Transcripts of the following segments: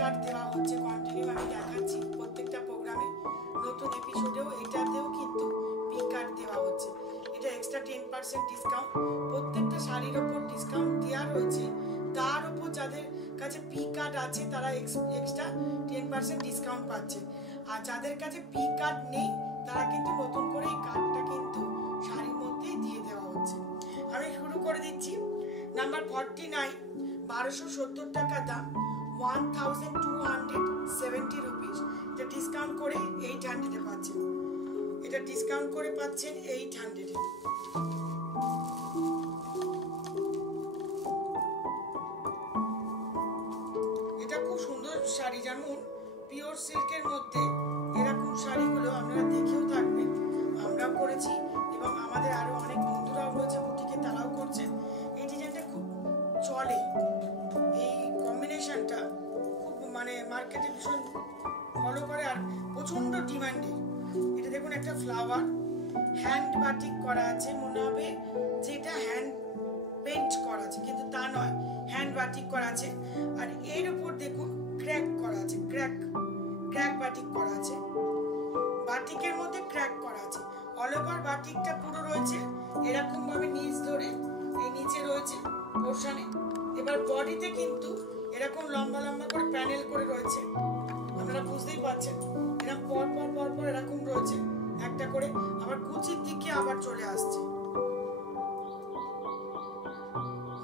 Card দেওয়া হচ্ছে continue, আমি দেখাচ্ছি প্রত্যেকটা প্রোগ্রামে, নতুন এপিসোডেও এটাতেও কিন্তু পি কার্ড দেওয়া হচ্ছে। এটা এক্সট্রা 10% ডিসকাউন্ট, প্রত্যেকটা শাড়ির ওপর ডিসকাউন্ট দেওয়া রয়েছে, তার উপর যাদের কাছে পি কার্ড আছে তারা এক্সট্রা 10% ডিসকাউন্ট পাচ্ছে। আর যাদের কাছে পি কার্ড নেই তারা কিন্তু নতুন করে এই কার্ডটা কিন্তু শাড়ির মধ্যেই দিয়ে দেওয়া হচ্ছে। আমি শুরু করে দিচ্ছি। নাম্বার 49, 1270 টাকা দাম, 1270 রুপিস। এটা ডিসকাউন্ট করে 800 এ পাচ্ছেন। এটা ডিসকাউন্ট করে পাচ্ছেন 800 এ। এটা খুব সুন্দর শাড়ি, যেমন পিওর সিল্কের মধ্যে এরকম শাড়িগুলো আপনারা দেখেও থাকবেন, আমরাও করেছি এবং আমাদের আরো অনেক বন্ধুরাও রয়েছে বুটিকে, তারাও করছে। এই ডিজাইনটা খুব চলে, এই কম্বিনেশনটা খুব মানে মার্কেটে ভীষণ ফলো করে আর প্রচন্ড ডিমান্ডের। এটা দেখুন একটা ফ্লাওয়ার হ্যান্ড বাটিক করা আছে, মনে হবে যেটা হ্যান্ড পেন্ট করা আছে, কিন্তু তা নয়, হ্যান্ড বাটিক করা আছে। আর এর উপর দেখুন ক্র্যাক করা আছে, ক্র্যাক বাটিক করা আছে, বাটিকের মধ্যে ক্র্যাক করা আছে। অল ওভার বাটিকটা পুরো রয়েছে এরকম ভাবে নিচ ধরে, এই নিচে রয়েছে পোর্শনে। এবার বডিতে কিন্তু এরকম লম্বা লম্বা করে প্যানেল করে রয়েছে, আপনারা বুঝতেই পারছেন। এরকম পর পর পর পর এরকম রয়েছে একটা করে, আবার কুচির দিকে আবার চলে আসছে।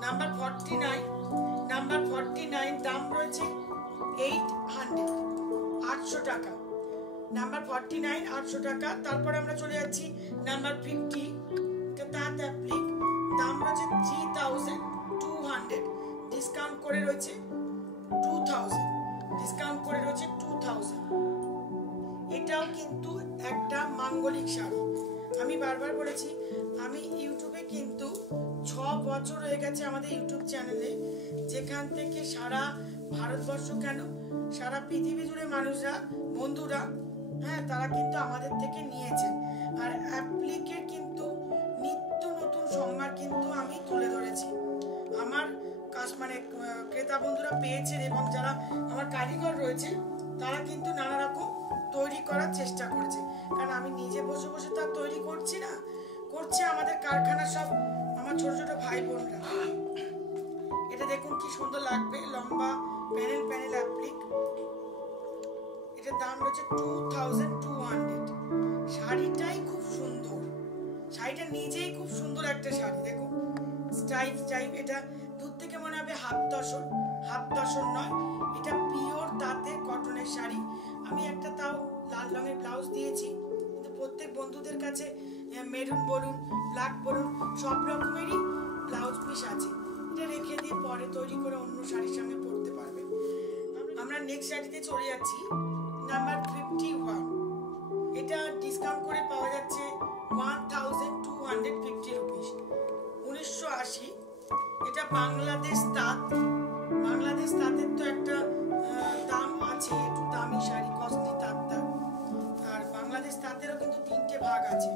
নাম্বার 49 দাম রয়েছে 800 টাকা। নাম্বার 49 800 টাকা। তারপরে আমরা চলে যাচ্ছি নাম্বার 50, তাঁত অ্যাপ্লিক, দাম রয়েছে 3200, ডিসকাউন্ট করে রয়েছে 2000, ডিসকাউন্ট করে রয়েছে 2000। এটাও কিন্তু একটা মাঙ্গলিক শাড়ি। আমি বারবার বলেছি, আমি ইউটিউবে কিন্তু 6 বছর হয়ে গেছে আমাদের ইউটিউব চ্যানেলে, যেখান থেকে সারা ভারতবর্ষ কেন সারা পৃথিবী জুড়ে মানুষরা, বন্ধুরা, হ্যাঁ, তারা কিন্তু আমাদের থেকে নিয়েছেন। আর অ্যাপ্লিকের কিন্তু নিত্য নতুন সম্ভার কিন্তু আমি তুলে ধরেছি। আমার মানে ক্রেতা বন্ধুরা পেয়েছেন এবং যারা আমার কারিগর রয়েছে তারা কিন্তু নানা রকম তৈরি করার চেষ্টা করেছে। কারণ আমি নিজে বসে বসে তা তৈরি করছি না, করছে আমাদের কারখানা সব আমার ছোট ছোট ভাই বোনরা। এটা দেখুন কি সুন্দর লাগবে, লম্বা প্যানেল প্যানেল অ্যাপ্লিক। এটার দাম রয়েছে 2200। শাড়িটাই খুব সুন্দর, শাড়িটা নিজেই খুব সুন্দর একটা শাড়ি। দেখুন স্টাইপ, এটা দূর থেকে মনে হবে হাফ দশন নয়, এটা পিওর তাঁতের কটনের শাড়ি। আমি একটা তাও লাল রঙের ব্লাউজ দিয়েছি, কিন্তু প্রত্যেক বন্ধুদের কাছে মেরুন বলুন, ব্ল্যাক বলুন, সব রকমেরই ব্লাউজ পিস আছে। এটা রেখে দিয়ে পরে তৈরি করে অন্য শাড়ির সঙ্গে পরতে পারবেন। আমরা নেক্সট শাড়িতে চলে যাচ্ছি, নাম্বার 51। এটা ডিসকাউন্ট করে পাওয়া যাচ্ছে 1250 রুপিস, 1980। এটা বাংলাদেশ তাঁতের তো একটা দাম আছে, একটু দামি শাড়ি, কস্টলি তাঁতটা। আর বাংলাদেশ তাঁতেরও কিন্তু 3টে ভাগ আছে,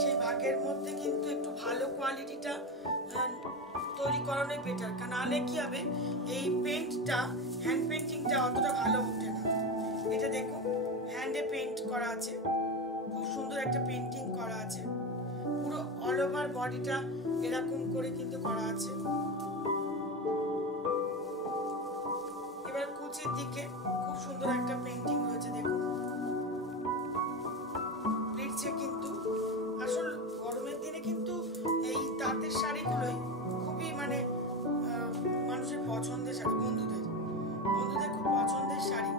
সেই ভাগের মধ্যে কিন্তু একটু ভালো কোয়ালিটিটা তৈরি করানোই বেটার। কারণ নাহলে কি হবে, এই পেন্টটা, হ্যান্ড পেন্টিংটা অতটা ভালো ওঠে না। এটা দেখুন হ্যান্ডে পেন্ট করা আছে, খুব সুন্দর একটা পেন্টিং করা আছে, পুরো অল ওভার বডিটা এরকম করে কিন্তু করা আছে। এবার কুচির দিকে খুব সুন্দর একটা পেন্টিং রয়েছে, দেখুন প্লিটসে। কিন্তু আসল গরমের দিনে কিন্তু এই তাঁতের শাড়িগুলোই খুবই মানে মানুষের পছন্দের শাড়ি, বন্ধুদের খুব পছন্দের শাড়ি।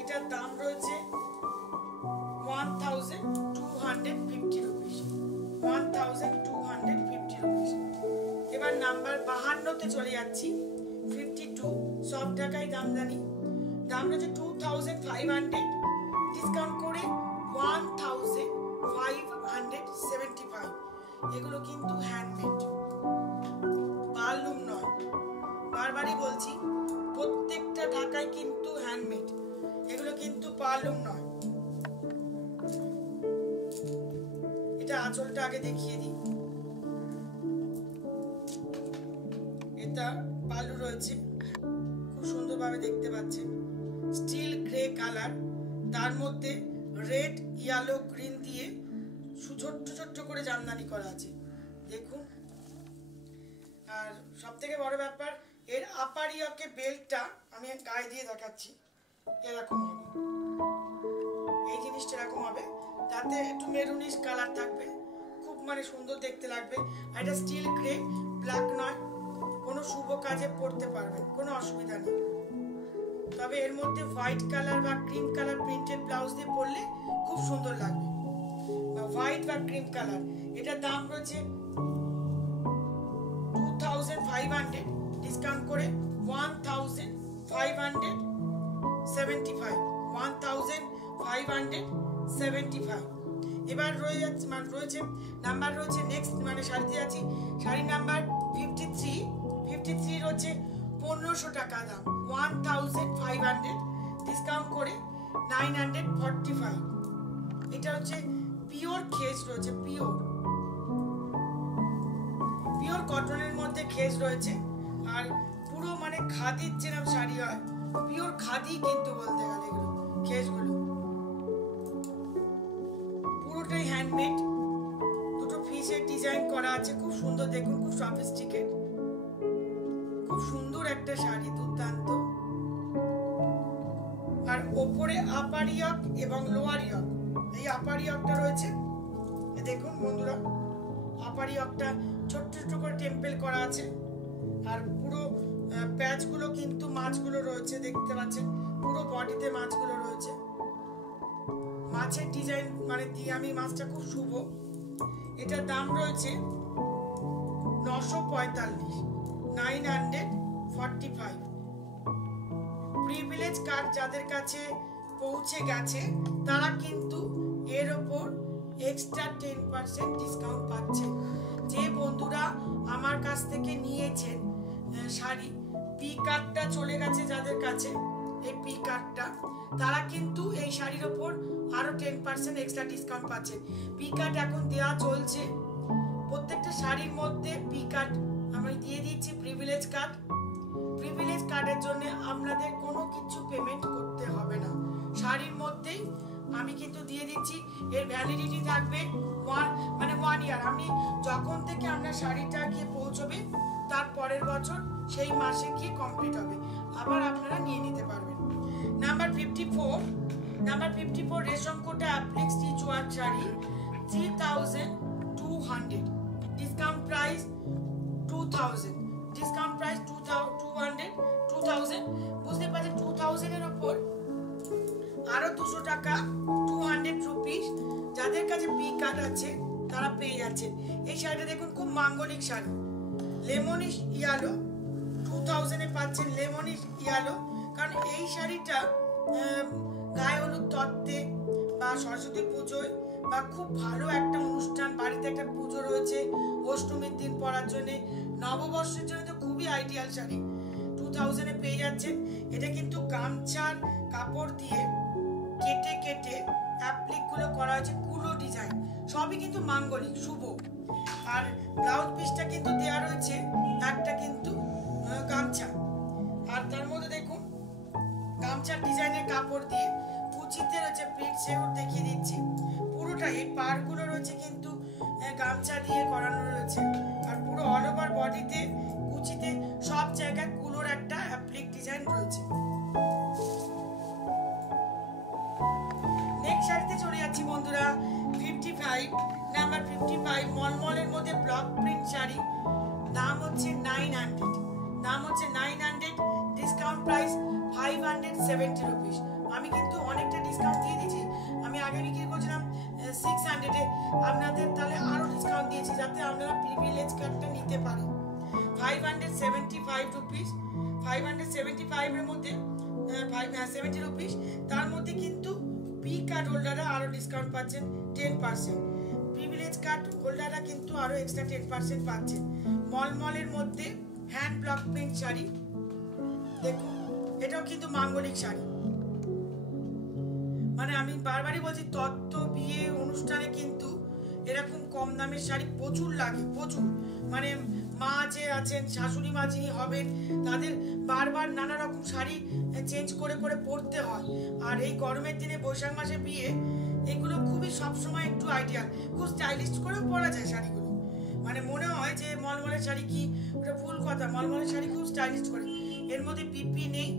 এটার দাম রয়েছে 1250 রুপিস, 1250 রুপিস। এবার নাম্বার 52তে চলে যাচ্ছি, 52, সব টাকায় দাম জানি। দাম রয়েছে 2500, ডিসকাউন্ট করে 1575। এগুলো কিন্তু হ্যান্ডমেড, পারলুম নয়, বারবারই বলছি, প্রত্যেকটা ঢাকায় কিন্তু হ্যান্ডমেড, এগুলো কিন্তু পারলুম নয়। এটা আঁচলটা আগে দেখিয়ে দিই। এটা পালু রয়েছে, খুব সুন্দর সুন্দরভাবে দেখতে পাচ্ছেন, স্টিল গ্রে কালার, তার মধ্যে রেড, ইয়েলো, গ্রিন দিয়ে ছোট্ট ছোট্ট করে জামদানি করা আছে, দেখুন। আর সব থেকে বড় ব্যাপার, এর আপার ইয়কে বেল্টটা আমি গায়ে দিয়ে দেখাচ্ছি, এরকম হবে, এই জিনিসটা এরকম হবে, তাতে একটু মেরুনিশ কালার থাকবে, খুব মানে সুন্দর দেখতে লাগবে। আর এটা স্টিল গ্রে, ব্ল্যাক নয়, কোনো শুভ কাজে পরতে পারবেন, কোনো অসুবিধা নেই। তবে এর মধ্যে হোয়াইট কালার বা ক্রিম কালার প্রিন্টেড ব্লাউজ দিয়ে পরলে খুব সুন্দর লাগবে, বা হোয়াইট বা ক্রিম কালার। এটার দাম রয়েছে 2500, ডিসকাউন্ট করে 1575। এবার রয়েছে নাম্বার রয়েছে নেক্সট, মানে শাড়িতে আছি, শাড়ি নাম্বার 53 রয়েছে 1500 টাকা দাম, 1500, ডিসকাউন্ট করে 945। এটা হচ্ছে পিওর খেজ রয়েছে, পিওর কটনের মধ্যে খেজ রয়েছে, আর পুরো মানে খাদির যেরকম শাড়ি হয়, পিওর খাদি কিন্তু বলতে গেলে এগুলো খেজগুলো পুরোটাই হ্যান্ডমেড, দুটো ফিশের ডিজাইন করা আছে, খুব সুন্দর, দেখুন খুব সফিস্টিকেট, খুব সুন্দর একটা শাড়ি, দুর্দান্ত। আর ওপরে আপার ইয়ক এবং লোয়ার ইয়ক, এই আপার ইয়কটা রয়েছে, দেখুন বন্ধুরা, আপার ইয়কটা ছোট্ট ছোট্ট করে টেম্পল করা আছে, আর পুরো প্যাচগুলো কিন্তু মাছগুলো রয়েছে, দেখতে পাচ্ছেন, পুরো বডিতে মাছগুলো রয়েছে, মাছের ডিজাইন মানে দিয়ে আমি, মাছটা খুব শুভ। এটার দাম রয়েছে 945। প্রিভিলেজ কার্ড যাদের কাছে পৌঁছে গেছে তারা কিন্তু এর ওপর এক্সট্রা 10% ডিসকাউন্ট পাচ্ছেন। যে বন্ধুরা আমার কাছ থেকে নিয়েছেন শাড়ি, পি কার্ডটা চলে গেছে যাদের কাছে, এই পি কার্ডটা, তারা কিন্তু এই শাড়ির ওপর আরো 10% এক্সট্রা ডিসকাউন্ট পাচ্ছেন। পি কার্ড এখন দেওয়া চলছে, প্রত্যেকটা শাড়ির মধ্যে পি কার্ড আমি দিয়ে দিচ্ছি, প্রিভিলেজ কার্ডের জন্য আপনাদের কোনো কিছু পেমেন্ট করতে হবে না, শাড়ির মধ্যেই আমি কিন্তু দিয়ে দিচ্ছি। এর ভ্যালিডিটি থাকবে 1 ইয়ার, আপনি যখন থেকে আপনার শাড়িটা গিয়ে পৌঁছবে তার পরের বছর সেই মাসে গিয়ে কমপ্লিট হবে, আবার আপনারা নিয়ে নিতে পারবেন। নাম্বার 54 রেশম Kota applique stitch work sari, 3200, discount price 2000, discount price 2000। বুঝতে পারছেন, 2000 এর উপর আরো 200 টাকা, 200 রুপিস যাদের কাছে পি কার্ড আছে তারা পেয়ে যাচ্ছেন। এই শাড়িটা দেখুন, খুব মাঙ্গলিক শাড়ি, লেমনিশ ইয়েলো, 2000 এ পাচ্ছেন লেমনিশ ইয়েলো। কারণ এই শাড়িটা গায়ে হলুদ তত্ত্বে বা সরস্বতী পুজোয় বা খুব ভালো একটা অনুষ্ঠান, বাড়িতে একটা পুজো রয়েছে, অষ্টমীর দিন পরার জন্য, নববর্ষের জন্য তো খুবই আইডিয়াল শাড়ি, 2000 এ পেয়ে যাচ্ছেন। এটা কিন্তু গামছার কাপড় দিয়ে কেটে অ্যাপ্লিক গুলো করা হয়েছে, কুলো ডিজাইন, সবই কিন্তু মাঙ্গলিক শুভ। আর ব্লাউজ পিসটা কিন্তু দেওয়া রয়েছে একটা কিন্তু গামছা, আর তার মধ্যে দেখুন গামছার ডিজাইনের কাপড় দিয়ে কুচিতে রয়েছে প্রিন্ট, সেও দেখিয়ে দিচ্ছি, পুরোটা এই পাড়গুলো রয়েছে কিন্তু গামছা দিয়ে করানো রয়েছে, আর পুরো অল ওভার বডিতে কুচিতে সব জায়গায় কুলোর একটা অ্যাপ্লিক ডিজাইন রয়েছে। নেক্সট শাড়িতে চলে যাচ্ছি বন্ধুরা, 55, নাম্বার 55, মলমলের মধ্যে ব্লক প্রিন্ট শাড়ি, দাম হচ্ছে 900, ডিসকাউন্ট প্রাইস 570 রুপিস। আমি কিন্তু অনেকটা ডিসকাউন্ট দিয়ে দিয়েছি, আমি আগে বিক্রি করছিলাম 600 এ, আপনাদের তাহলে আরো ডিসকাউন্ট দিয়েছি যাতে আপনারা প্রিভিলেজ কার্ডটা নিতে পারেন। 575 রুপিস, 575 এর মধ্যে 70 রুপিস, তার মধ্যে কিন্তু পি কার্ড হোল্ডাররা আরো ডিসকাউন্ট পাচ্ছেন 10%, প্রিভিলেজ কার্ড হোল্ডাররা কিন্তু আরো এক্সট্রা 10% পাচ্ছেন। মলমলের মধ্যে হ্যান্ড ব্লক প্রিন্ট শাড়ি, দেখুন এটাও কিন্তু মাঙ্গলিক শাড়ি, মানে আমি বারবারই বলছি, তত্ত্ব বিয়ে অনুষ্ঠানে কিন্তু এরকম কম দামের শাড়ি প্রচুর লাগে, প্রচুর মানে মা যে আছেন, শাশুড়ি মা যিনি হবেন, তাদের বারবার নানা রকম শাড়ি চেঞ্জ করে করে পরতে হয়। আর এই গরমের দিনে বৈশাখ মাসে বিয়ে, এগুলো খুবই সবসময় একটু আইডিয়াল, খুব স্টাইলিশ করেও পরা যায় শাড়িগুলো। মানে মনে হয় যে মলমলের শাড়ি, কি ওটা ভুল কথা, মলমলের শাড়ি খুব স্টাইলিশ করে। এর মধ্যে পিপি নেই,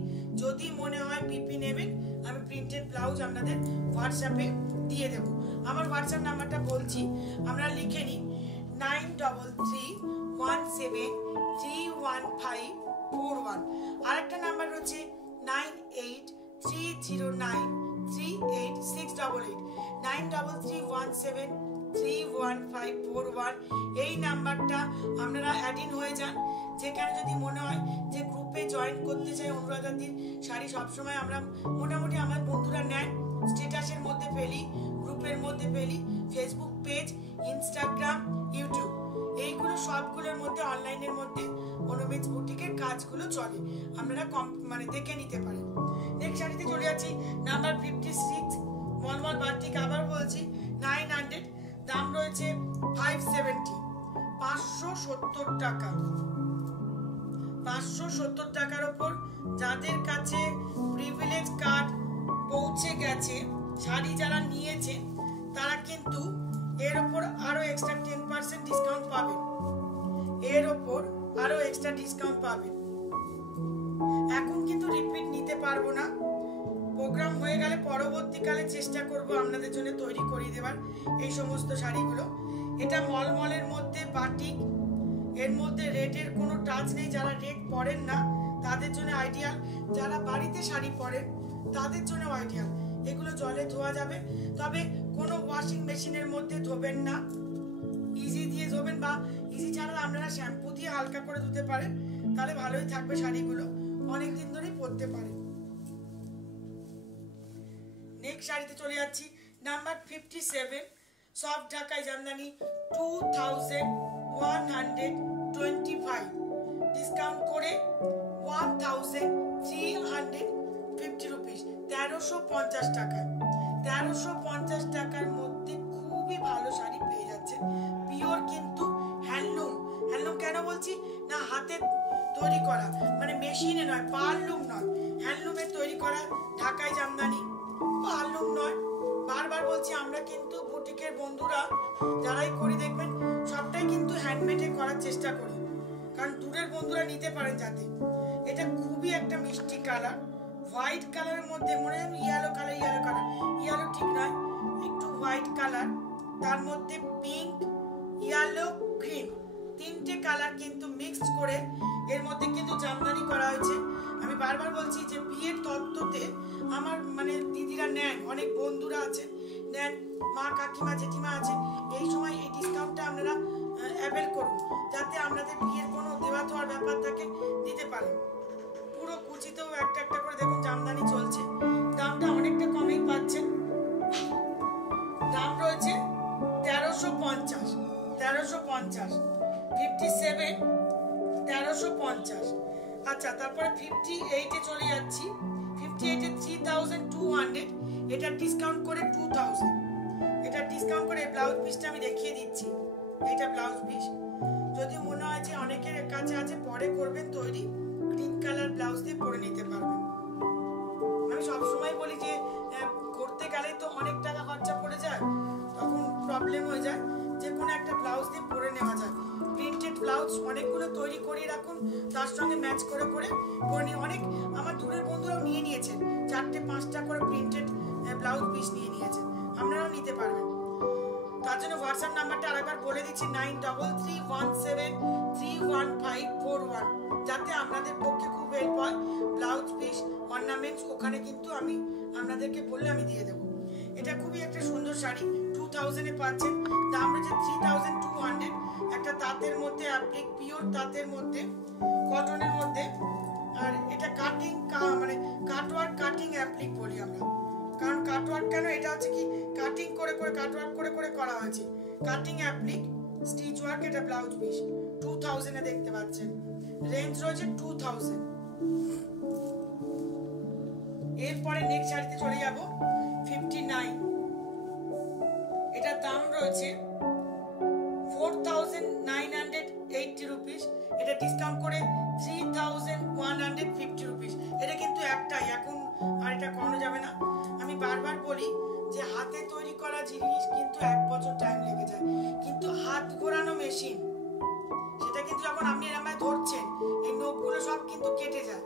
যদি মনে হয় পিপি নেবেন আমি প্রিন্টেড ব্লাউজ আপনাদের হোয়াটসঅ্যাপে দিয়ে দেব। আমার হোয়াটসঅ্যাপ নাম্বারটা বলছি, আমরা লিখে নিই 933731531541। আরেকটা নাম্বার রয়েছে 9830938688 9331731541। এই নাম্বারটা আপনারা অ্যাড ইন হয়ে যান। যেখানে যদি মনে হয় যে গ্রুপে জয়েন করতে চাই, অনুরাধাদির শাড়ি সবসময় আমরা মোটামুটি আমার বন্ধুরা নেন, স্ট্যাটাসের মধ্যে ফেলি, গ্রুপের মধ্যে ফেলি, ফেসবুক পেজ, ইনস্টাগ্রাম, ইউটিউব, এইগুলো সবগুলোর মধ্যে অনলাইনের মধ্যে অনুমেজ বুটিকের কাজগুলো চলে, আপনারা মানে দেখে নিতে পারেন। নেক্সট শাড়িতে চলে যাচ্ছি নাম্বার 56 মলমল বাটিক। আবার বলছি 900, দাম রয়েছে 570, 570 টাকা। 570 টাকার ওপর যাদের কাছে প্রিভিলেজ কার্ড পৌঁছে গেছে, শাড়ি যারা নিয়েছেন, তারা কিন্তু এর ওপর আরো এক্সট্রা 10% ডিসকাউন্ট পাবেন। এর ওপর আরো এক্সট্রা ডিসকাউন্ট পাবেন। এখন কিন্তু রিপিট নিতে পারবো না, প্রোগ্রাম হয়ে গেলে পরবর্তীকালে চেষ্টা করব আপনাদের জন্য তৈরি করিয়ে দেবার এই সমস্ত শাড়িগুলো। এটা মলমলের মধ্যে বাটিক, এর মধ্যে রেটের কোনো টাচ নেই। যারা রেট পরেন না তাদের জন্য আইডিয়াল, যারা বাড়িতে শাড়ি পরেন তাদের জন্য আইডিয়াল। এগুলো জলে ধোয়া যাবে, তবে কোনো ওয়াশিং মেশিনের মধ্যে ধোবেন না, ইজি দিয়ে ধোবেন, বা ইজি ছাড়া আপনারা শ্যাম্পু দিয়ে হালকা করে ধুতে পারেন, তাহলে ভালোই থাকবে শাড়িগুলো, অনেক দিন ধরেই পরতে পারেন। নেক্সট শাড়িতে চলে যাচ্ছি নাম্বার 57 সফট ঢাকাই জামদানি 2125, ডিসকাউন্ট করে 1350 রুপিস, 1350 টাকা। 1350 টাকার মধ্যে খুবই ভালো শাড়ি পেয়ে যাচ্ছেন, পিওর কিন্তু হ্যান্ডলুম। হ্যান্ডলুম কেন বলছি না, হাতে তৈরি করা, মানে মেশিনে নয়, পারলুম নয়, হ্যান্ডলুমে তৈরি করা ঢাকাই জামদানি, পারলুম নয়। বারবার বলছি, আমরা কিন্তু বুটিকের বন্ধুরা যারাই করি দেখবেন সবটাই কিন্তু হ্যান্ডমেডে করার চেষ্টা করি, কারণ দূরের বন্ধুরা নিতে পারেন যাতে। এটা খুবই একটা মিষ্টি কালার, হোয়াইট কালারের মধ্যে, মনে হয় ইয়েলো কালার, ইয়েলো ঠিক নয়, একটু হোয়াইট কালার, তার মধ্যে পিঙ্ক, ইয়েলো, গ্রিন, তিনটে কালার কিন্তু মিক্সড করে এর মধ্যে কিন্তু জামদানি করা হয়েছে। আমি বারবার বলছি যে বিয়ের তত্ত্বতে আমার মানে দিদিরা নেন, অনেক বন্ধুরা আছেন নেন, মা কাকিমা জেঠিমা আছেন, এই সময় এই ডিসকাউন্টটা আপনারা অ্যাভেল করুন, যাতে আপনাদের বিয়ের কোনো দেওয়া দেওয়ার ব্যাপার থাকে দিতে পারেন। পুরো কুচিতেও একটা একটা করে দেখুন জামদানি চলছে, দামটা অনেকটা কমেই পাচ্ছেন। দাম রয়েছে 1350, 1350, 57, 1350। আচ্ছা, তারপরে 58-এ চলে যাচ্ছি। 58-এ 3200, এটা ডিসকাউন্ট করে 2000, এটা ডিসকাউন্ট করে ব্লাউজ পিসটা আমি দেখিয়ে দিচ্ছি। এটা ব্লাউজ পিস, যদি মনে হয় যে অনেকের কাছে আছে পরে করবেন তৈরি, গ্রিন কালার ব্লাউজ দিয়ে পরে নিতে পারবেন। আমি সবসময় বলি যে করতে গেলে তো অনেক টাকা খরচা পড়ে যায়, তখন প্রবলেম হয়ে যায়, যে কোনো একটা ব্লাউজ দিয়ে পরে নেওয়া যায়। প্রিন্টেড ব্লাউজ অনেকগুলো তৈরি করে রাখুন, তার সঙ্গে ম্যাচ করে করে পরে নিয়ে, অনেক আমার দূরের বন্ধুরাও নিয়ে নিয়েছেন, 4-5টা করে প্রিন্টেড ব্লাউজ পিস নিয়ে নিয়েছেন, আপনারাও নিতে পারবেন। তার জন্য হোয়াটসঅ্যাপ নাম্বারটা আরেকবার বলে দিচ্ছি 9331731541, যাতে আপনাদের পক্ষে খুব হেল্প হয়। ব্লাউজ পিস, অর্নামেন্টস ওখানে কিন্তু আমি আপনাদেরকে বললে আমি দিয়ে দেবো। এটা খুবই একটা সুন্দর শাড়ি, 2000-এ পাচ্ছেন। দাম রয়েছে 3200, একটা তাঁতের মধ্যে অ্যাপ্লিক, পিওর তাঁতের মধ্যে, কটনের মধ্যে। আর এটা কাটিং, মানে কাটওয়ার্ক কাটিং অ্যাপ্লিক বলি আমরা, কারণ কাটওয়ার্ক কেন, এটা হচ্ছে কি কাটিং করে করে কাটওয়ার্ক করে করে করা হয়েছে, কাটিং অ্যাপ্লিক, স্টিচ ওয়ার্ক। এটা ব্লাউজ পিস 2000-এ দেখতে পাচ্ছেন, রেঞ্জ রয়েছে 2000। এরপরে নেক্সট শাড়িতে চলে যাব 59, এটার দাম রয়েছে 4980 ডিসকাউন্ট করে 3150 রুপিস। এটা কিন্তু একটাই, এখন আর এটা করানো যাবে না। আমি বারবার বলি যে হাতে তৈরি করা জিনিস কিন্তু 1 বছর টাইম লেগে যায়, কিন্তু হাত ঘোরানো মেশিন সেটা কিন্তু যখন আপনি আমায় ধরছেন এই নখগুলো সব কিন্তু কেটে যায়,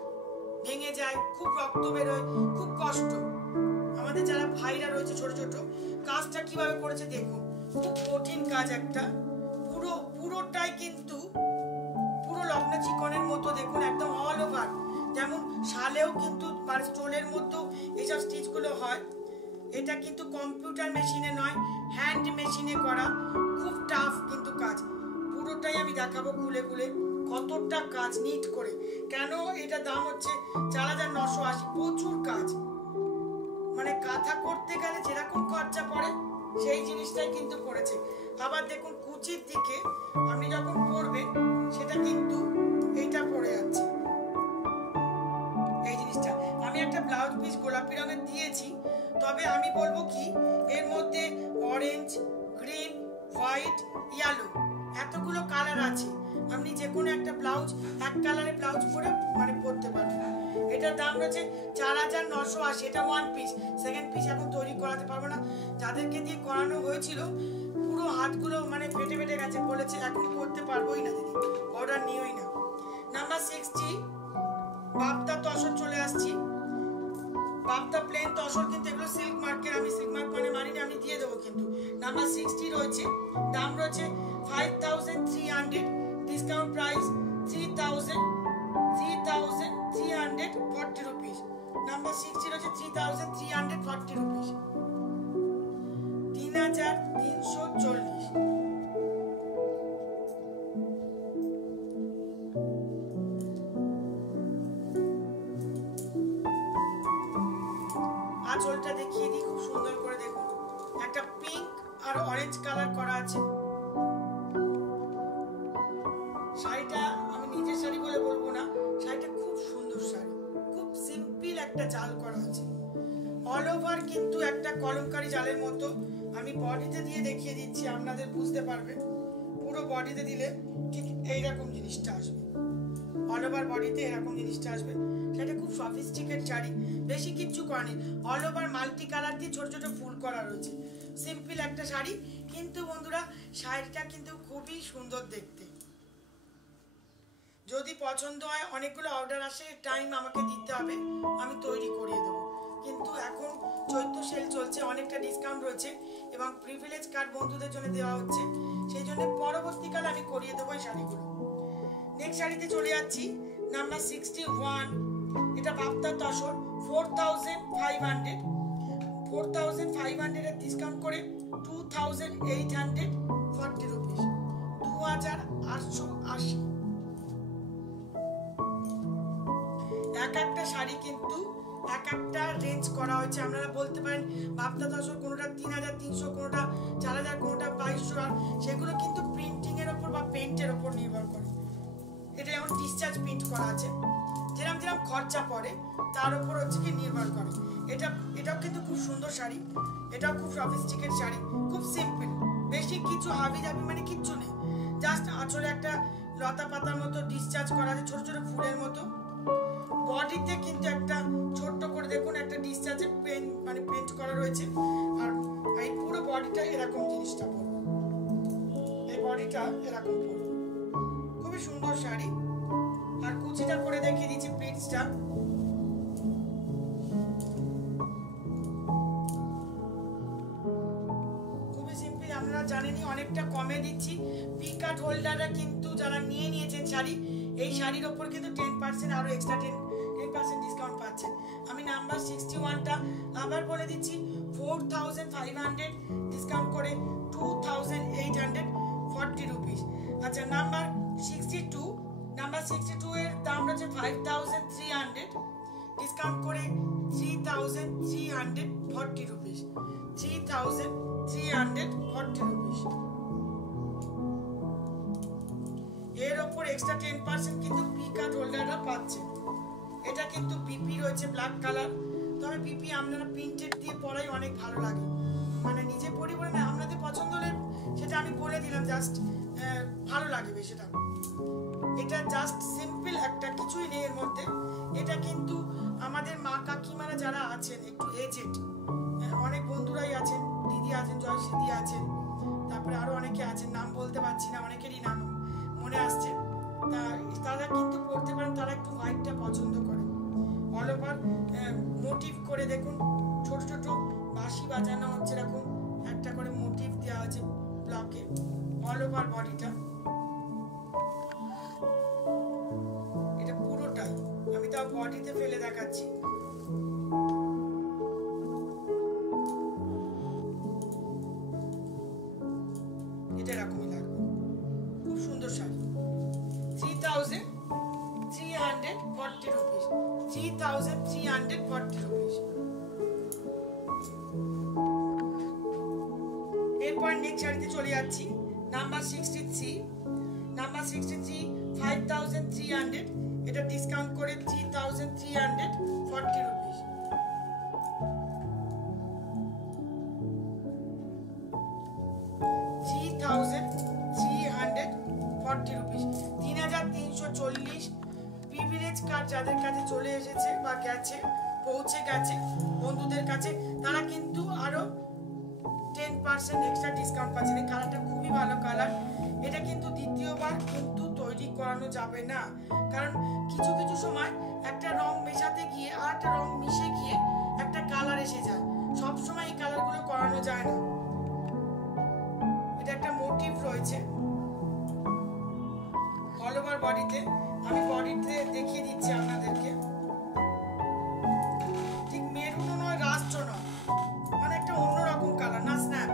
ভেঙে যায়, খুব রক্ত বেরোয়, খুব কষ্ট। আমাদের যারা ভাইরা রয়েছে ছোট ছোট, কাজটা কিভাবে করেছে দেখুন, খুব কঠিন কাজ একটা, পুরোটাই কিন্তু পুরো লগ্ন চিকনের মতো দেখুন, একদম অল ওভার, যেমন শালেও কিন্তু স্টোলের মতো এইসব স্টিচগুলো হয়। এটা কিন্তু কম্পিউটার মেশিনে নয়, হ্যান্ড মেশিনে করা, খুব টাফ কিন্তু কাজ। পুরোটাই আমি দেখাবো খুলে খুলে কতটা কাজ নিট করে। কেন এটা দাম হচ্ছে 4980, প্রচুর কাজ। মানে কাঁথা করতে গেলে যেরকম খরচা পড়ে সেই জিনিসটাই কিন্তু পড়েছে। আবার দেখুন কুচির দিকে আপনি যখন পরবেন সেটা কিন্তু এইটা পড়ে যাচ্ছে, এই জিনিসটা। আমি একটা ব্লাউজ পিস গোলাপি রঙের দিয়েছি, তবে আমি বলবো কি এর মধ্যে অরেঞ্জ, গ্রিন, হোয়াইট, ইয়েলো এতগুলো কালার আছে। আপনি যে কোনো একটা ব্লাউজ এক কালারের ব্লাউজ পরে মানে পরতে পারবেন। এটার দাম রয়েছে 4980। এটা ওয়ান পিস, সেকেন্ড পিস এখন তৈরি করাতে পারবো না। যাদেরকে দিয়ে করানো হয়েছিল পুরো হাতগুলো মানে ফেটে ফেটে গেছে, বলেছে এখন করতে পারবোই না দিদি, অর্ডার নিওই না। নাম্বার 60 বাপ্তা তসর চলে আসছি। বাপ্তা প্লেন তসর, কিন্তু এগুলো সিল্ক মার্কের, আমি সিল্ক মার্ক মানে মারিনি, আমি দিয়ে দেবো কিন্তু। নাম্বার 60 রয়েছে, দাম রয়েছে 5300, ডিসকাউন্ট প্রাইস 3340 রুপিস। নাম্বার 60 রয়েছে 3340 রুপিস, 3340। আঁচলটা দেখিয়ে দিই খুব সুন্দর করে, দেখুন একটা পিঙ্ক আর অরেঞ্জ কালার করা আছে। শাড়িটা আমি নিজের শাড়ি বলে বলবো না, শাড়িটা খুব সুন্দর শাড়ি, খুব সিম্পল একটা জাল করা আছে, অল ওভার কিন্তু একটা কলমকারী জালের মতো। আমি বডিতে দিয়ে দেখিয়ে দিচ্ছি, আপনাদের বুঝতে পারবে। পুরো বডিতে দিলে ঠিক এইরকম জিনিসটা আসবে, অল ওভার বডিতে এরকম জিনিসটা আসবে। সেটা খুব সফিস্টিকেট শাড়ি, বেশি কিচ্ছু করেনি, অল ওভার মাল্টি কালার দিয়ে ছোট ছোট ফুল করা রয়েছে, সিম্পল একটা শাড়ি। কিন্তু বন্ধুরা শাড়িটা কিন্তু খুবই সুন্দর দেখতে। যদি পছন্দ হয়, অনেকগুলো অর্ডার আসে, টাইম আমাকে দিতে হবে, আমি তৈরি করিয়ে দেবো। কিন্তু এখন চৈত্র সেল চলছে, অনেকটা ডিসকাউন্ট রয়েছে এবং প্রিভিলেজ কার্ড বন্ধুদের জন্য দেওয়া হচ্ছে, সেই জন্য পরবর্তীকালে আমি করিয়ে দেবো এই শাড়িগুলো। নেক্সট শাড়িতে চলে যাচ্ছি, নাম্বার 61। এটা বাপ্তা তসর, 4500 এর ডিসকাউন্ট করে 2840 রুপিস, 2880। এক একটা শাড়ি কিন্তু এক একটা রেঞ্জ করা হয়েছে। আপনারা বলতে পারেন বাপ্তা তসর কোনোটা 3300, কোনোটা 4000, কোনোটা 2200, আর সেগুলো কিন্তু প্রিন্টিং এর ওপর বা পেন্টের ওপর নির্ভর করে। এটা যেমন ডিসচার্জ প্রিন্ট করা আছে, যেরকম যেরকম খরচা পড়ে তার উপর হচ্ছে কি নির্ভর করে। এটাও কিন্তু খুব সুন্দর শাড়ি, এটাও খুব সফিস্টিকেট শাড়ি, খুব সিম্পল, বেশি কিছু হাবি জাবি মানে কিচ্ছু নেই, জাস্ট আঁচলে একটা লতা পাতার মতো ডিসচার্জ করা আছে, ছোট ছোট ফুলের মতো। বডিতে কিন্তু একটা ছোট্ট করে দেখুন একটা ডিসচার্জের পেন্ট করা রয়েছে, আর এই পুরো বডিটা এরকম জিনিসটা পড়বে, এই বডিটা এরকম পড়বে, খুবই সুন্দর শাড়ি। আর কুচিটা করে দেখিয়ে দিচ্ছি প্লিটসটা, খুবই সিম্পল। আপনারা জানেনই অনেকটা কমে দিচ্ছি। পিকাট হোল্ডাররা কিন্তু যারা নিয়েছেন শাড়ি, এই শাড়ির ওপর কিন্তু 10% আরো এক্সট্রা 10% ডিসকাউন্ট পাচ্ছেন। আমি নাম্বার 61টা আবার বলে দিচ্ছি, 4500 ডিসকাউন্ট করে 2840 রুপিস। আচ্ছা, নাম্বার 62 এর দাম রয়েছে 5300, ডিসকাউন্ট করে 3340 রুপিস, 3340 রুপিস। এর ওপর এক্সট্রা 10% কিন্তু পিকাট হোল্ডাররা পাচ্ছে। এটা কিন্তু পিপি রয়েছে ব্ল্যাক কালার, তবে পিপি আপনারা প্রিন্টেড দিয়ে পরাই অনেক ভালো লাগে, মানে নিজে পরি বলে না, আপনাদের পছন্দ হলে সেটা আমি বলে দিলাম জাস্ট, ভালো লাগবে সেটা। এটা জাস্ট সিম্পল একটা, কিছুই নেই এর মধ্যে। এটা কিন্তু আমাদের মা কাকিমারা যারা আছেন একটু এজেড, অনেক বন্ধুরাই আছেন, দিদি আছেন, জয়শ্রী আছেন, তারপরে আরো অনেকে আছেন, নাম বলতে পারছি না, অনেকেরই নাম মনে আসছে, তারা কিন্তু পড়তে পারেন। তারা একটু হোয়াইটটা পছন্দ করেন। অল ওভার মোটিভ করে দেখুন, ছোট ছোট বাঁশি বাজানো হচ্ছে, এরকম একটা করে মোটিভ দেওয়া হচ্ছে ব্লকে অল ওভার বডিটা। এটা পুরোটাই আমি তাও বডিতে ফেলে দেখাচ্ছি। এটা এরকমই লাগবে, খুব সুন্দর শাড়ি। 3,340 rupees, 3,340 rupees। এরপর নেক্সট শাড়িতে চলে যাচ্ছি, নাম্বার 63। নাম্বার 63 5,300, এটা ডিসকাউন্ট করে 3,340 rupees। $3,340, প্রিভিলেজ কার্ড যাদের কাছে চলে এসেছে বা গেছে, পৌঁছে গেছে বন্ধুদের কাছে, তারা কিন্তু আরো 10% এক্সট্রা ডিসকাউন্ট পাচ্ছেন। এই কালারটা খুবই ভালো কালার। এটা কিন্তু দ্বিতীয়বার কিন্তু তৈরি করানো যাবে না, কারণ কিছু কিছু সময় একটা রং মেশাতে গিয়ে আর একটা রং মিশে গিয়ে একটা কালার এসে যায়। সব সময় এই কালারগুলো করানো যায় না। এটা একটা মোটিভ রয়েছে অল ওভার বডিতে। আমি বডিতে দেখিয়ে দিচ্ছি আপনাদেরকে। ঠিক মেরুনও নয়, রাস্টও নয়, মানে একটা অন্যরকম কালার না, স্ন্যাপ।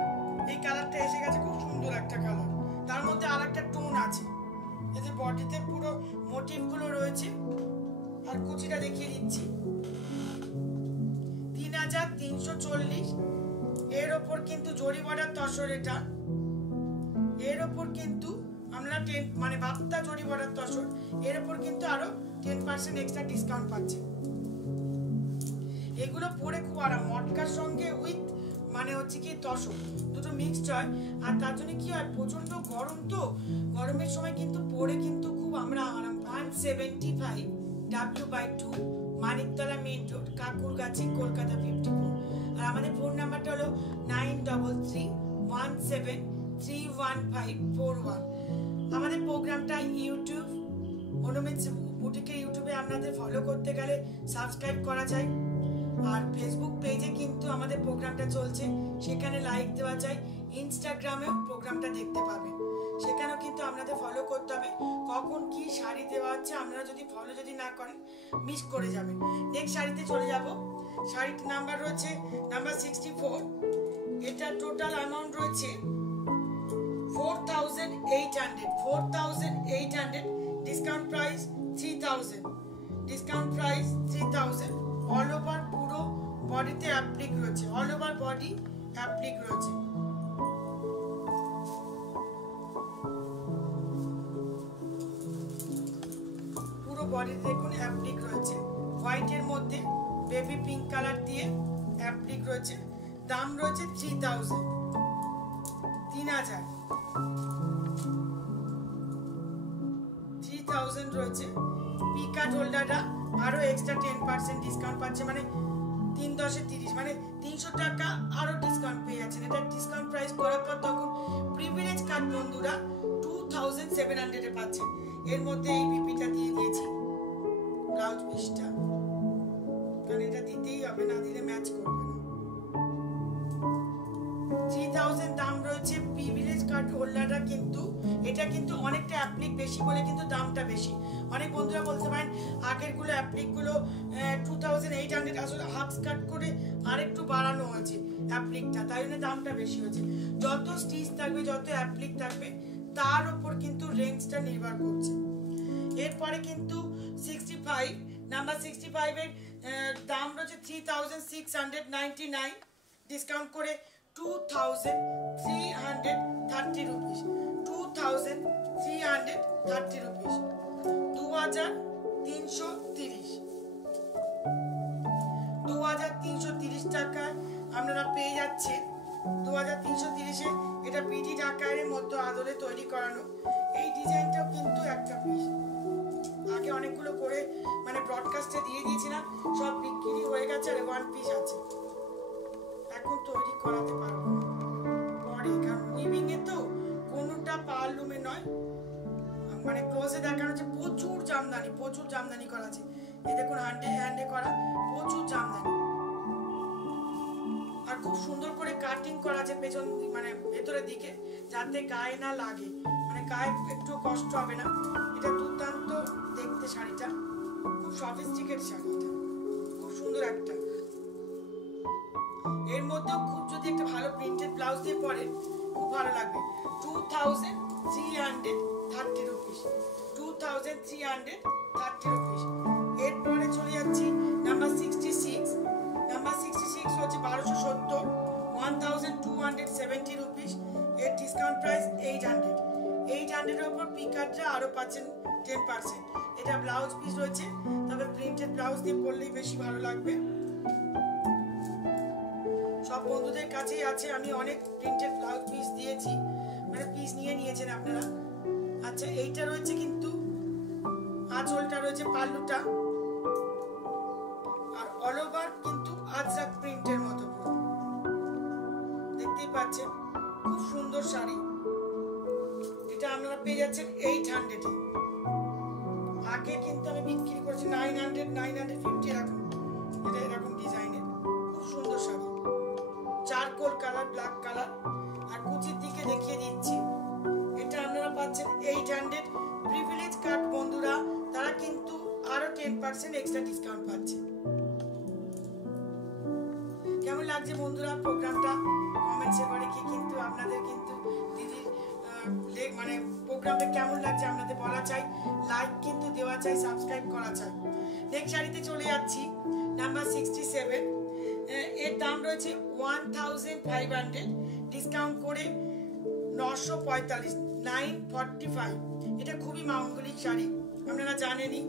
এই কালারটা এসে গেছে, খুব সুন্দর একটা কালার। তার মধ্যে আর একটা টোন আছে। এতে বডিতে পুরো মোটিভগুলো রয়েছে। আর কুচিটা দেখিয়ে দিচ্ছি। 3,340, এর ওপর কিন্তু জরি বর্ডার তসর। এটা এর ওপর কিন্তু আমরা 10 মানে বাপ্তা জরি বর্ডার তসর, এর ওপর কিন্তু আরো 10% এক্সট্রা ডিসকাউন্ট পাচ্ছেন। এগুলো পরে খুব আরাম, মটকার সঙ্গে উইথ মানে হচ্ছে কি তসর দুটো মিক্সড হয়। আর তার জন্য কি হয়, প্রচন্ড গরম, তো গরমের সময় কিন্তু পরে কিন্তু খুব আমরা আরাম। 175 W/2, Maniktala main road, Kakurgachi, Kolkata 54। আর আমাদের ফোন নাম্বারটা হলো 9317315441। আমাদের প্রোগ্রামটা ইউটিউব অনুমিত বুটিকের ইউটিউবে আপনাদের ফলো করতে গেলে সাবস্ক্রাইব করা যায়। আর ফেসবুক পেজে কিন্তু আমাদের প্রোগ্রামটা চলছে, সেখানে লাইক দেওয়া যায়। ইনস্টাগ্রামেও প্রোগ্রামটা দেখতে পাবেন, সেখানেও কিন্তু আপনাদের ফলো করতে হবে। কখন কি শাড়ি দেওয়া হচ্ছে আপনারা যদি ফলো যদি না করেন মিস করে যাবেন। নেক্সট শাড়িতে চলে যাব। শাড়ির নাম্বার রয়েছে নাম্বার 64। এটা টোটাল অ্যামাউন্ট রয়েছে 4,800, discount price 3,000, discount price 3,000। All over পুরো বডিতে অ্যাপ্লিক রয়েছে, অল ওভার বডি অ্যাপ্লিক রয়েছে। পুরো বডিতে দেখুন অ্যাপ্লিক রয়েছে, হোয়াইটের মধ্যে বেবি পিঙ্ক কালার দিয়ে অ্যাপ্লিক রয়েছে। দাম রয়েছে 3,000, 3,000 রয়েছে। পিকার্ড হোল্ডারটা আরো এক্সট্রা 10% ডিসকাউন্ট পাচ্ছে, মানে 3,10 মানে 300 টাকা আরো ডিসকাউন্ট পেয়ে যাচ্ছেন। এটা ডিসকাউন্ট প্রাইস করার পর তখন প্রিভিলেজ কার্ড বন্ধুরা 2,700 এ পাচ্ছেন। এর মধ্যে এই বিপিটা দিয়ে দিয়েছি, ব্লাউজ পিসটা, কারণ এটা দিতেই হবে, না দিলে ম্যাচ করবে না। 3,000 দাম রয়েছে। প্রিভিলেজ কার্ড হোল্ডারটা কিন্তু এটা কিন্তু অনেকটা অ্যাপ্লিক বেশি বলে কিন্তু দামটা বেশি। অনেক বন্ধুরা বলতে পারেন আগের গুলো অ্যাপ্লিক গুলো 2,800, আসলে হাফ স্কার্ট করে আরেকটু বাড়ানো হয়েছে অ্যাপ্লিকটা, তাই জন্য দামটা বেশি হয়েছে। যত স্টিচ থাকবে, যত অ্যাপ্লিক থাকবে, তার উপর কিন্তু রেঞ্জটা নির্ভর করছে। এরপরে কিন্তু 65 নাম্বার 65 এর দাম রয়েছে 3,699, ডিসকাউন্ট করে 2,330 রুপিস, 2,330 রুপিস, 2,330, 2,330 টাকায় আপনারা পেয়ে যাচ্ছেন 2330-এ এটা পিডি ঢাকায়ের মধ্যে আদলে তৈরি করানো। এই ডিজাইনটাও কিন্তু একটা পিস, আগে অনেকগুলো করে মানে ব্রডকাস্টে দিয়ে দিয়েছিলাম, সব বিক্রি হয়ে গেছে আর ওয়ান পিস আছে, এখন তৈরি করাতে পারবো পরে, কারণ উইভিং এ তো কোনোটা পারলুমে নয়, মানে ক্লোজে দেখানো হচ্ছে প্রচুর জামদানি করা আছে। এই দেখুন হ্যান্ডে করা প্রচুর জামদানি, আর খুব সুন্দর করে কাটিং করা আছে পেছন মানে ভেতরের দিকে, যাতে গায়ে না লাগে, মানে গায়ে একটু কষ্ট হবে না। এটা দুর্দান্ত দেখতে শাড়িটা, খুব সফিস্টিকেট শাড়ি, এটা খুব সুন্দর একটা। এর মধ্যেও খুব যদি একটা ভালো প্রিন্টেড ব্লাউজ দিয়ে পরে খুব ভালো লাগবে। 2330 রুপিস, 2330 রুপিস। এরপরে চলে যাচ্ছি নাম্বার 66। নাম্বার 66 হচ্ছে 1270, 1270 রুপিস। এর ডিসকাউন্ট প্রাইস 800। 800 এর উপর পিকারটা আরো পাচ্ছেন 10%। এটা ব্লাউজ পিস রয়েছে, তবে প্রিন্টেড ব্লাউজ দিয়ে পরলেই বেশি ভালো লাগবে। সব বন্ধুদের কাছেই আছে, আমি অনেক প্রিন্টেড ব্লাউজ পিস দিয়েছি, মানে পিস নিয়েছেন আপনারা। আচ্ছা, এইটা রয়েছে কিন্তু আঁচলটা রয়েছে, পাল্লুটা আর অল ওভার কিন্তু আজরাক প্রিন্টের মতো পুরো, দেখতেই পাচ্ছেন খুব সুন্দর শাড়ি। এটা আপনারা পেয়ে যাচ্ছেন 800 এ। আগে কিন্তু আমি বিক্রি করছি 900, 950 এরকম। এটা এরকম ডিজাইনের খুব সুন্দর sari, charcoal colour, black colour. আর কুচির দিকে দেখিয়ে দিচ্ছি, এটা আপনারা পাচ্ছেন 800। প্রিভিলেজ কার্ড বন্ধুরা তারা কিন্তু আরো 10% এক্সট্রা ডিসকাউন্ট পাচ্ছে। কেমন লাগছে বন্ধুরা প্রোগ্রামটা? কমেন্ট সেকশনে কি কিন্তু আপনাদের কিন্তু দিদির মানে প্রোগ্রামটা কেমন লাগছে আপনাদের বলা চাই, লাইক কিন্তু দেওয়া চাই, সাবস্ক্রাইব করা চাই। নেক্সট শাড়িতে চলে যাচ্ছি, নাম্বার 67। এর দাম রয়েছে 1500, ডিসকাউন্ট করে 945, 945। এটা খুবই মাঙ্গলিক শাড়ি, আপনারা জানেনই,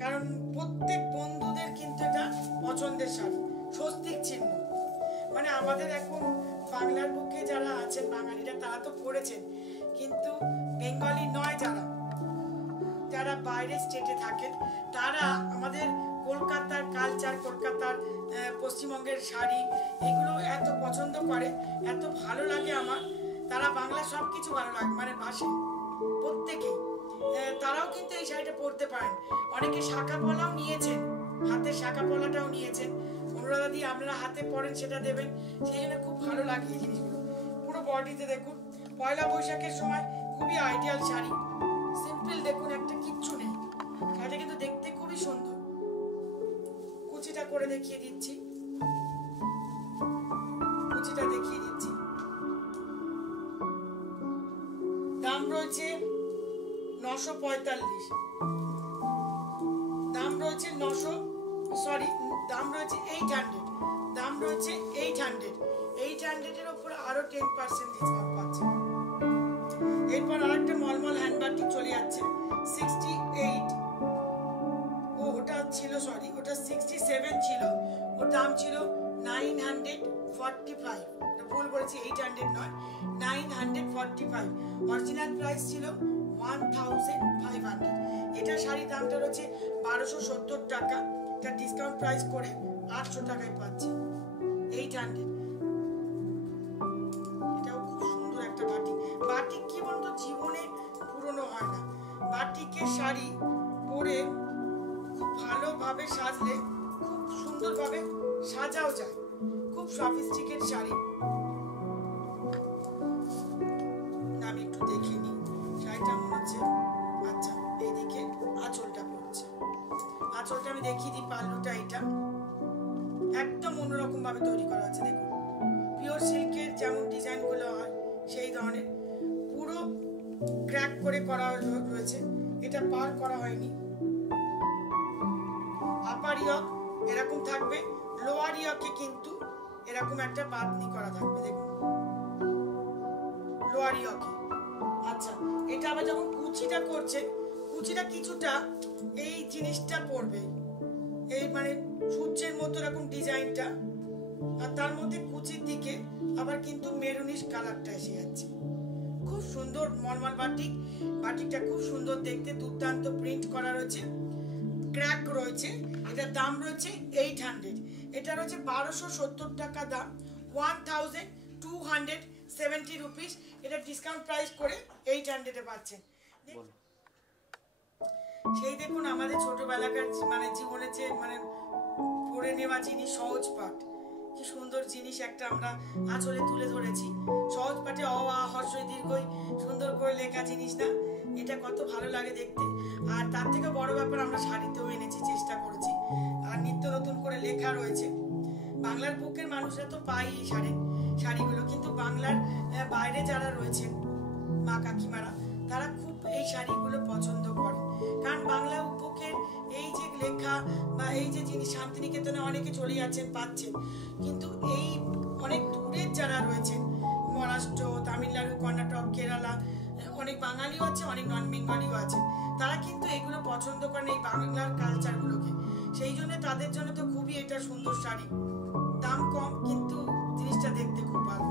কারণ প্রত্যেক বন্ধুদের কিন্তু এটা পছন্দের শাড়ি, স্বস্তিক চিহ্ন। মানে আমাদের এখন বাংলার বুকে যারা আছেন বাঙালিরা তারা তো পড়েছেন, কিন্তু বেঙ্গলি নয় যারা বাইরে স্টেটে থাকেন তারা আমাদের কলকাতার কালচার, কলকাতার পশ্চিমবঙ্গের শাড়ি এগুলো এত পছন্দ করে, এত ভালো লাগে আমার। তারা বাংলা সব কিছু ভালো লাগে, মানে ভাষে প্রত্যেকেই। তারাও কিন্তু এই শাড়িটা পরতে পারেন। অনেকে শাখা পলাও নিয়েছেন, হাতের শাখা পলাটাও নিয়েছেন। অনুরাধা দিয়ে আপনারা হাতে পরেন সেটা দেবেন, সেই জন্য খুব ভালো লাগে এই জিনিসগুলো। পুরো বডিতে দেখুন, পয়লা বৈশাখের সময় খুবই আইডিয়াল শাড়ি। সিম্পল দেখুন, একটা কিচ্ছু নেই, শাড়িটা কিন্তু দেখতে খুবই সুন্দর। কুচিটা করে দেখিয়ে দিচ্ছি, কুচিটা দেখিয়ে দিচ্ছি। দাম রয়েছে 945, দাম রয়েছে 800, দাম রয়েছে 800। 800 এর উপর আরো 10% ডিসকাউন্ট পাচ্ছে। এরপর আরেকটা মলমল হ্যান্ডব্যাগটি চলে যাচ্ছে 68। ওটা ছিল, সরি ওটা 67 ছিল, ওর দাম ছিল 945। ভুল বলেছি, 800 নয়, 945। অরিজিনাল প্রাইস ছিল 1500। এটা শাড়ির দামটা রয়েছে 1270 টাকা, এটা ডিসকাউন্ট প্রাইস করে 800 টাকায় পাচ্ছি, 800। এটাও খুব সুন্দর একটা বাটিক। বাটিক কি বলতো, জীবনে পুরনো হয় না। বাটিকের শাড়ি পরে খুব ভালোভাবে সাজলে খুব সুন্দরভাবে সাজাও যায়, খুব সফিস্টিকেট শাড়ি। আমি একটু দেখে নিই শাড়িটা, মনে হচ্ছে আচ্ছা এইদিকে আঁচলটা পড়ছে, আঁচলটা আমি দেখিয়ে দিই। পাল্লুটা এটা একদম অন্যরকম ভাবে তৈরি করা আছে, দেখুন পিওর সিল্কের যেমন ডিজাইন গুলো হয় সেই ধরনের পুরো ক্র্যাক করে করা রয়েছে, এটা পার করা হয়নি। আপার ইয়ক এরকম থাকবে, লোয়ার ইয়কে কিন্তু এরকম একটা বাঁধনি করা থাকবে, দেখুন লোয়ার ইয়কে। আচ্ছা, এটা আবার যখন কুচিটা করছে, কুচিটা কিছুটা এই জিনিসটা পড়বে, এই মানে সূর্যের মতো এরকম ডিজাইনটা আর তার মধ্যে কুচির দিকে আবার কিন্তু মেরুনিশ কালারটা এসে যাচ্ছে। খুব সুন্দর মলমল বাটিক, বাটিকটা খুব সুন্দর দেখতে, দুর্দান্ত প্রিন্ট করা রয়েছে, ক্র্যাক রয়েছে। এটার দাম রয়েছে 800, এটা রয়েছে 1270 টাকা দাম, 1270 রুপিস। এটা ডিসকাউন্ট প্রাইস করে 800 এ পাচ্ছেন। সেই দেখুন আমাদের ছোটবেলাকার মানে জীবনের যে মানে পড়ে নেওয়া জিনিস, সহজ পাঠ, কি সুন্দর জিনিস একটা আমরা আঁচলে তুলে ধরেছি। সহজ পাঠে অ আ হর্ষই দীর্ঘই সুন্দর করে লেখা জিনিস না, এটা কত ভালো লাগে দেখতে। আর তার থেকে বড় ব্যাপার আমরা শাড়িতেও এনেছি, চেষ্টা করেছি, আর নিত্য নতুন করে লেখা রয়েছে। বাংলার বুকের মানুষরা তো পাই এই শাড়িগুলো, কিন্তু বাংলার বাইরে যারা রয়েছেন মা কাকিমারা, তারা খুব এই শাড়িগুলো পছন্দ করেন। কারণ বাংলা বুকের এই যে লেখা বা এই যে জিনিস, শান্তিনিকেতনে অনেকে চলে যাচ্ছেন, পাচ্ছেন, কিন্তু এই অনেক দূরের যারা রয়েছেন, মহারাষ্ট্র, তামিলনাড়ু, কর্ণাটক, কেরালা, অনেক বাঙালিও আছে, অনেক নন বেঙ্গলিও আছে, তারা কিন্তু এগুলো পছন্দ করেন, এই বাংলার কালচারগুলোকে। সেই জন্য তাদের জন্য তো খুবই এটা সুন্দর শাড়ি, দাম কম কিন্তু জিনিসটা দেখতে খুব ভালো,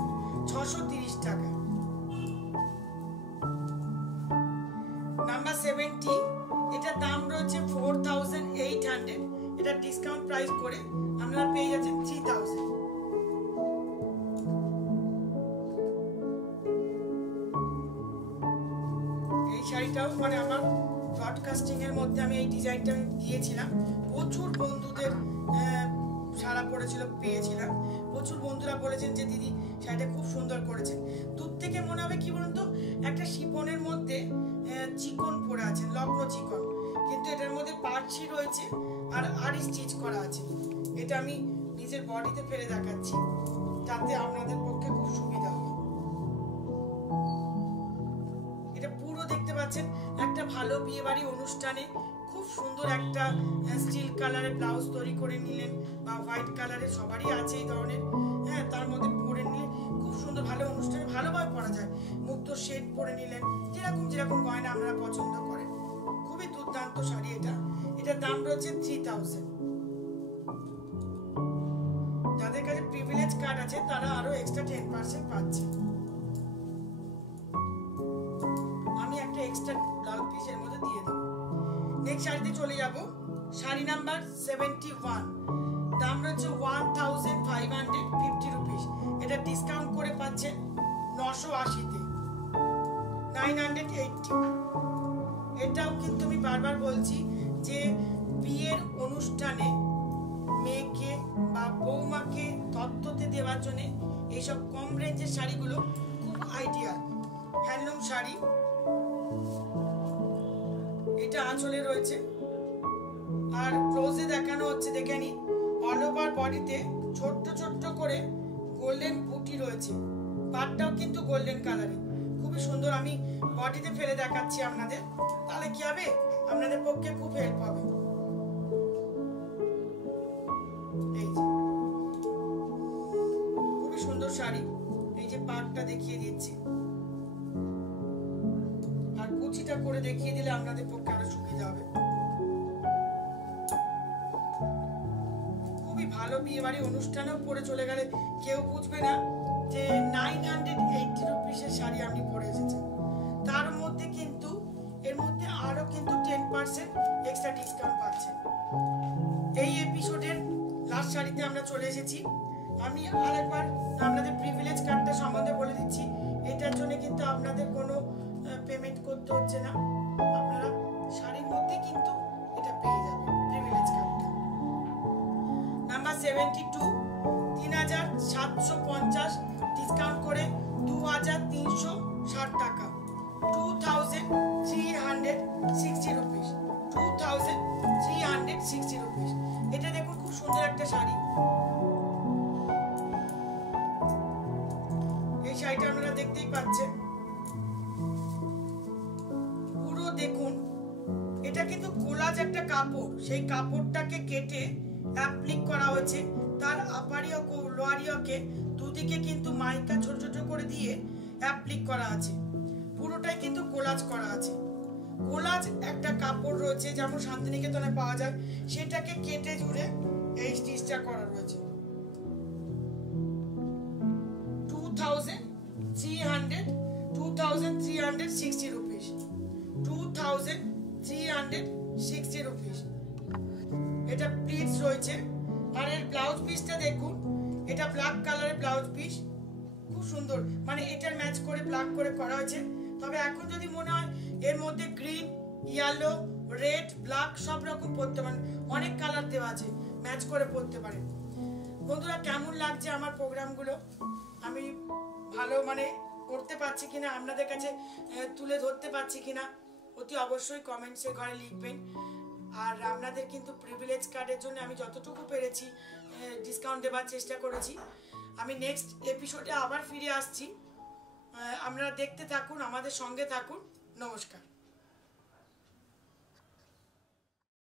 630 টাকা। নাম্বার 70, এটা দাম রয়েছে 4800, এটা ডিসকাউন্ট প্রাইস করে আপনারা পেয়ে যাচ্ছেন 3000। এই শাড়িটাও মানে আমার ব্রডকাস্টিং এর মধ্যে আমি এই ডিজাইনটা দিয়েছিলাম, প্রচুর বন্ধুদের সারা পড়েছিল, পেয়েছিলাম। প্রচুর বন্ধুরা বলেছেন যে দিদি শাড়িটা খুব সুন্দর করেছেন। দূর থেকে মনে হবে কি বলুন তো, একটা শিফনের মধ্যে চিকন পরে আছে, লগ্ন চিকন, কিন্তু এটার মধ্যে পার্চি রয়েছে আর আড়ি স্টিচ করা আছে। এটা আমি নিজের বডিতে ফেলে দেখাচ্ছি, যাতে আপনাদের পক্ষে খুব সুবিধা হবে। এটা পুরো দেখতে পাচ্ছেন একটা ভালো বিয়ে বাড়ি অনুষ্ঠানে খুব সুন্দর একটা স্টিল কালারের ব্লাউজ তৈরি করে নিলেন, বা হোয়াইট কালারের, সবারই আছে এই ধরনের, হ্যাঁ, তার মধ্যে পরে নিলে খুব সুন্দর, ভালো অনুষ্ঠানে ভালোভাবে পরা যায়। মুক্ত শেড পরে নিলেন, যেরকম যেরকম গয়না আপনারা পছন্দ করেন, খুবই দুর্দান্ত শাড়ি এটা। এটার দাম রয়েছে 3000। যাদের কাছে প্রিভিলেজ কার্ড আছে তারা আরো এক্সট্রা 10% পাচ্ছে। আমি একটা এক্সট্রা লাল পিস এর মধ্যে দিয়ে দেবো। নেক্সট শাড়িতে চলে যাব, শাড়ি নাম্বার 71, দাম রয়েছে 1550 রুপিস। এটা ডিসকাউন্ট করে পাচ্ছেন 980-তে, 980। এটাও কিন্তু আমি বারবার বলছি যে বিয়ের অনুষ্ঠানে মেয়েকে বা বৌমাকে তত্ত্বতে দেওয়ার জন্য এইসব কম রেঞ্জের শাড়িগুলো খুব আইডিয়াল। হ্যান্ডলুম শাড়ি, এটা আঁচলে রয়েছে, আর ক্লোজে দেখানো হচ্ছে, দেখে নিন, অল ওভার বডিতে ছোট্ট ছোট্ট করে গোল্ডেন বুটি রয়েছে, পাটটাও কিন্তু গোল্ডেন কালারের, খুবই সুন্দর। আমি বডিতে ফেলে দেখাচ্ছি আপনাদের, তাহলে কি হবে, আপনাদের পক্ষে খুব হেল্প হবে। এই যে খুবই সুন্দর শাড়ি, এই যে পাটটা দেখিয়ে দিচ্ছি, আর কুচিটা করে দেখিয়ে দিলে আপনাদের পক্ষে আরো সুবিধা হবে। খুবই ভালো বিয়ে বাড়ি অনুষ্ঠানেও পরে চলে গেলে কেউ বুঝবে না যে 980 রুপিসের শাড়ি আপনি পরে এসেছেন। তার মধ্যে কিন্তু এর মধ্যে আরো কিন্তু 10% এক্সট্রা ডিসকাউন্ট পাচ্ছেন। এই এপিসোডের লাস্ট শাড়িতে আমরা চলে এসেছি। আমি আরেকবার আপনাদের প্রিভিলেজ কার্ডটা সম্বন্ধে বলে দিচ্ছি। এটার জন্য কিন্তু আপনাদের কোনো পেমেন্ট করতে হচ্ছে না, আপনারা শাড়ির মধ্যে কিন্তু এটা পেয়ে যাবেন প্রিভিলেজ কার্ডটা। নাম্বার 72, 3750, ডিসকাউন্ট করে 2360 টাকা, 2360 রুপিস, 2360 রুপিস। এটা দেখুন খুব সুন্দর একটা শাড়ি। এই শাড়িটা আপনারা দেখতেই পাচ্ছেন, পুরো দেখুন, এটা কিন্তু কোলাজ একটা কাপড়, সেই কাপড়টাকে কেটে অ্যাপ্লিক করা হয়েছে, তার আপারিয়ক ও লোয়ারিয়কে দুদিকে কিন্তু মাইকা ছোট ছোট করে দিয়ে অ্যাপ্লিক করা আছে, পুরোটাই কিন্তু কোলাজ করা আছে। কোলাজ একটা কাপড় রয়েছে, যেমন শান্তিনিকেতনে পাওয়া যায়, সেটাকে কেটে জুড়ে এই স্টিচটা করা রয়েছে। 2360 rupees, 2360 rupees। এটা প্লিটস রয়েছে। আর এর ব্লাউজ পিসটা দেখুন, এটা ব্ল্যাক কালারের ব্লাউজ পিস, খুব সুন্দর, মানে এটার ম্যাচ করে ব্ল্যাক করে করা হয়েছে। তবে এখন যদি মনে হয় এর মধ্যে গ্রিন, ইয়েলো, রেড, ব্ল্যাক সব রকম পরতে পারেন, অনেক কালার দেওয়া আছে, ম্যাচ করে পরতে পারেন। বন্ধুরা কেমন লাগছে আমার প্রোগ্রামগুলো, আমি ভালো মানে করতে পারছি কিনা, আপনাদের কাছে তুলে ধরতে পারছি কিনা অতি অবশ্যই কমেন্টসে ঘরে লিখবেন। আর আপনাদের কিন্তু প্রিভিলেজ কার্ডের জন্য আমি যতটুকু পেরেছি ডিসকাউন্ট দেওয়ার চেষ্টা করেছি। আমি নেক্সট এপিসোডে আবার ফিরে আসছি, আপনারা দেখতে থাকুন, আমাদের সঙ্গে থাকুন। নমস্কার।